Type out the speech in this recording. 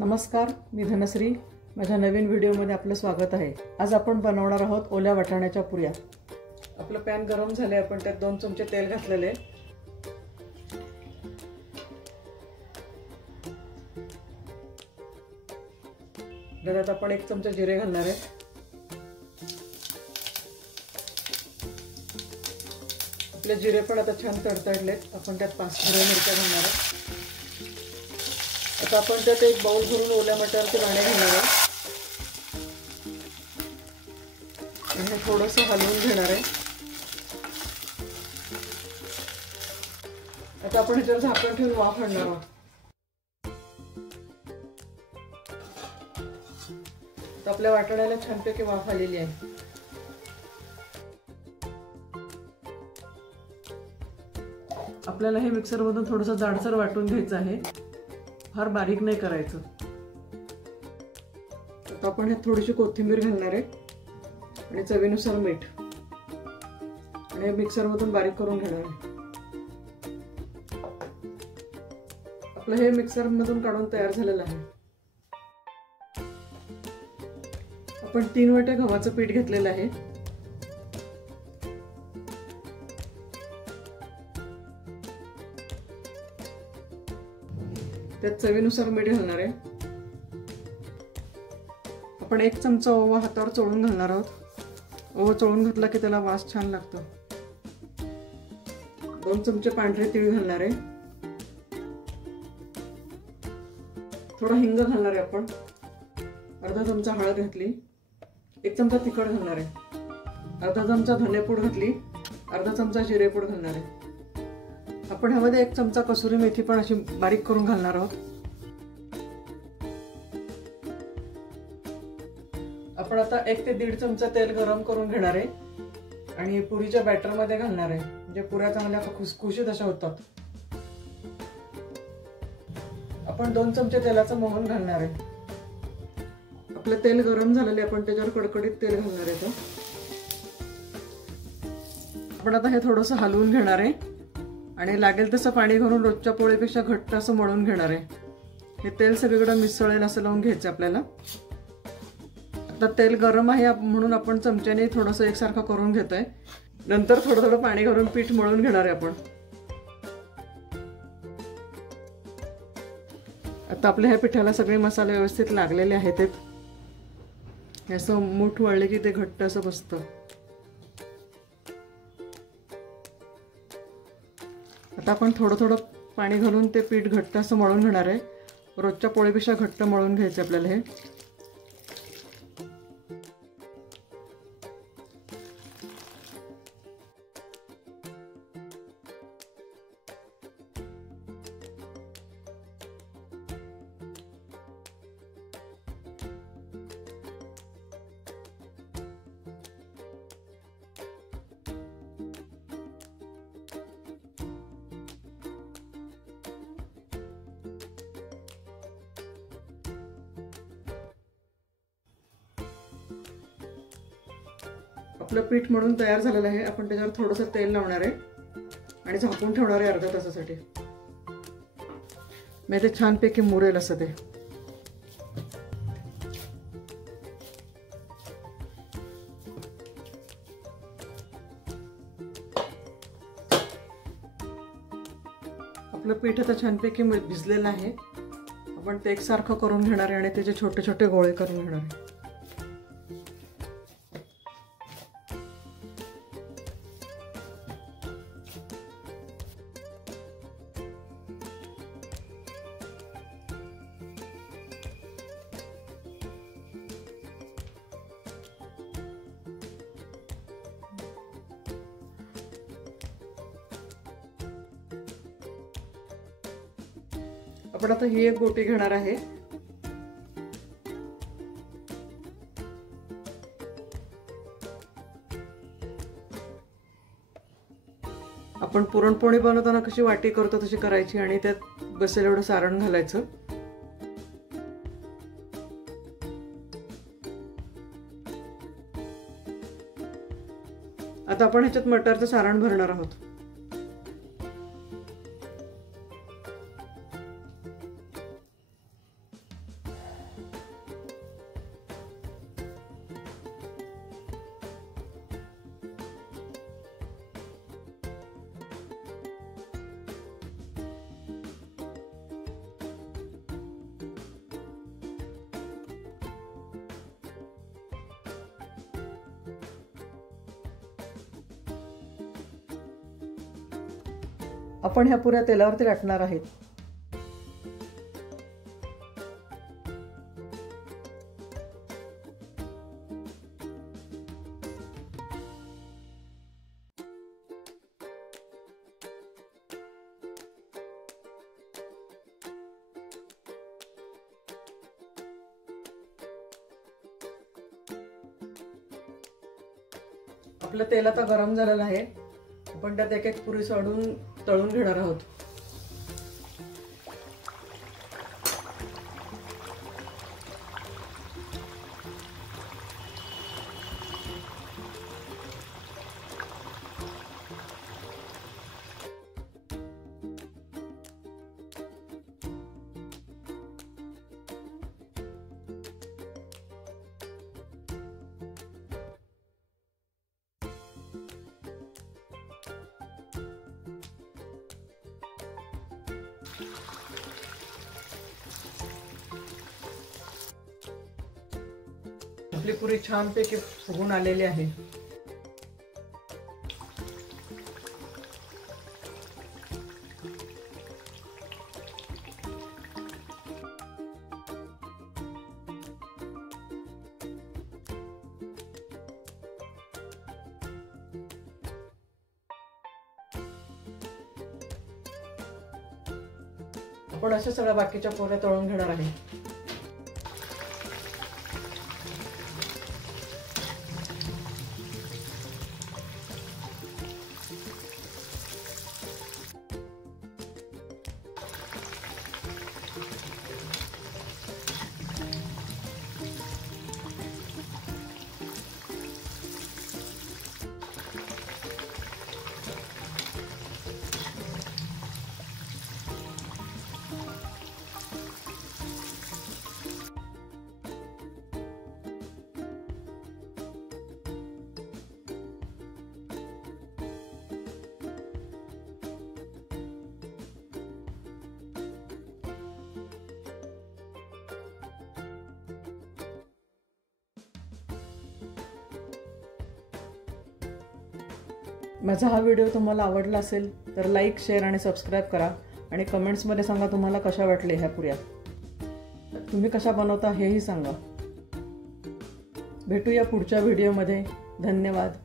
नमस्कार, मी धनश्री. माझ्या नवीन व्हिडिओमध्ये आपलं स्वागत आहे. आज आपण बनवणार आहोत ओल्या वाटाण्याच्या पुऱ्या. आपलं पॅन गरम झाले, आपण त्यात 2 चमचे तेल घातलेले. त्यात आपण 1 चमचा जिरे घालणार आहे. आपले जिरे पण आता छान तडतडलेत. आपण त्यात 5 हिरव्या मिरच्या घालणार आहे. आता आपण त्यात 1 बाउल भरून ओल्या मटारचे दाणे घालणार आहे आणि थोडंसं हलवून घेणार आहे. आता आपण ह्याच्यावर झाकण ठेवून वाफ आणणार आहोत. आता आपल्या वाटाण्याला छानपैकी वाफ आलेली आहे. आपल्याला हे मिक्सरमधून थोडंसं जाडसर वाटून घ्यायचं आहे, फार बारीक नाही करायचं. आता आपण ह्यात थोडीशी कोथिंबीर घालणार आहे आणि चवीनुसार मीठ आणि मिक्सरमधून बारीक करून घेणार आहे. आपलं हे मिक्सरमधून काढून तयार झालेलं आहे. आपण 3 वाट्या गव्हाचं पीठ घेतलेलं आहे. त्यात चवीनुसार मीठ घालणार आहे. आपण 1 चमचा ओवा हातावर चोळून घालणार आहोत. ओवा चोळून घातला की त्याला वास छान लागतो. 2 चमचे पांढरे तीळ घालणार आहे. थोडा हिंग घालणार आहे आपण. अर्धा चमचा हळद घातली. 1 चमचा तिखट घालणार आहे. अर्धा चमचा धनेपूड घातली. अर्धा चमचा जिरेपूड घालणार आहे. आपण ह्यामध्ये 1 चमचा कसुरी मेथी पण अशी बारीक करून घालणार आहोत. आपण आता 1 ते 1.5 चमचा तेल गरम करून घेणार आहे आणि पुरीच्या बॅटर मध्ये घालणार आहे. म्हणजे पुऱ्या चांगल्या खुसखुशीत अशा होतात. आपण 2 चमचे तेलाचं मोहन घालणार आहे. आपलं तेल गरम झालेले, आपण त्याच्यावर कडकडीत तेल घालणार आहे. आपण आता हे थोडंसं हलवून घेणार आहे आणि लागेल तसं पाणी घालून रोजच्या पोळीपेक्षा घट्ट असं मळून घेणार आहे. हे तेल सगळीकडे मिसळेल असं लावून घ्यायचं आपल्याला. आता तेल गरम आहे म्हणून आपण चमच्याने थोडंसं एकसारखं करून घेतोय. नंतर थोडं थोडं पाणी घालून पीठ मळून घेणार आहे आपण. आता आपल्या ह्या पिठाला सगळे मसाले व्यवस्थित लागलेले आहेत. हे असं मूठ वळले की ते घट्ट असं बसतं. आता आपण थोडं थोडं पाणी घालून ते पीठ घट्ट असं मळून घेणार आहे. रोजच्या पोळीपेक्षा घट्ट मळून घ्यायचं आपल्याला हे. आपलं पीठ मळून तयार झालेलं आहे. आपण त्याच्यावर थोडंसं तेल लावणार आहे आणि झाकून ठेवणार आहे अर्ध्या तासासाठी. मग ते छानपैकी मुरेल असं ते. आपलं पीठ आता छानपैकी भिजलेलं आहे. आपण ते एकसारखं करून घेणार आहे आणि त्याचे छोटे छोटे गोळे करून घेणार आहे. आपण आता ही 1 गोटी घेणार आहे. आपण पुरणपोळी बनवताना कशी वाटी करतो तशी करायची आणि त्यात बसेल एवढं सारण घालायचं. आता आपण ह्याच्यात मटारचं सारण भरणार आहोत. आपण ह्या पुऱ्या तेलावरती लाटणार आहेत. आपलं तेल आता गरम झालेलं आहे. आपण त्यात एक एक पुरी सोडून तळून घेणार आहोत. आपली पुरी छानपैकी फुगून आलेली आहे. आपण अशा सगळ्या बाकीच्या पुऱ्या तळून घेणार आहे. माझा हा व्हिडिओ तुम्हाला आवडला असेल तर लाईक, शेअर आणि सबस्क्राईब करा आणि कमेंट्समध्ये सांगा तुम्हाला कशा वाटल्या ह्या पुऱ्या. तुम्ही कशा बनवता हेही सांगा. भेटूया पुढच्या व्हिडिओमध्ये. धन्यवाद.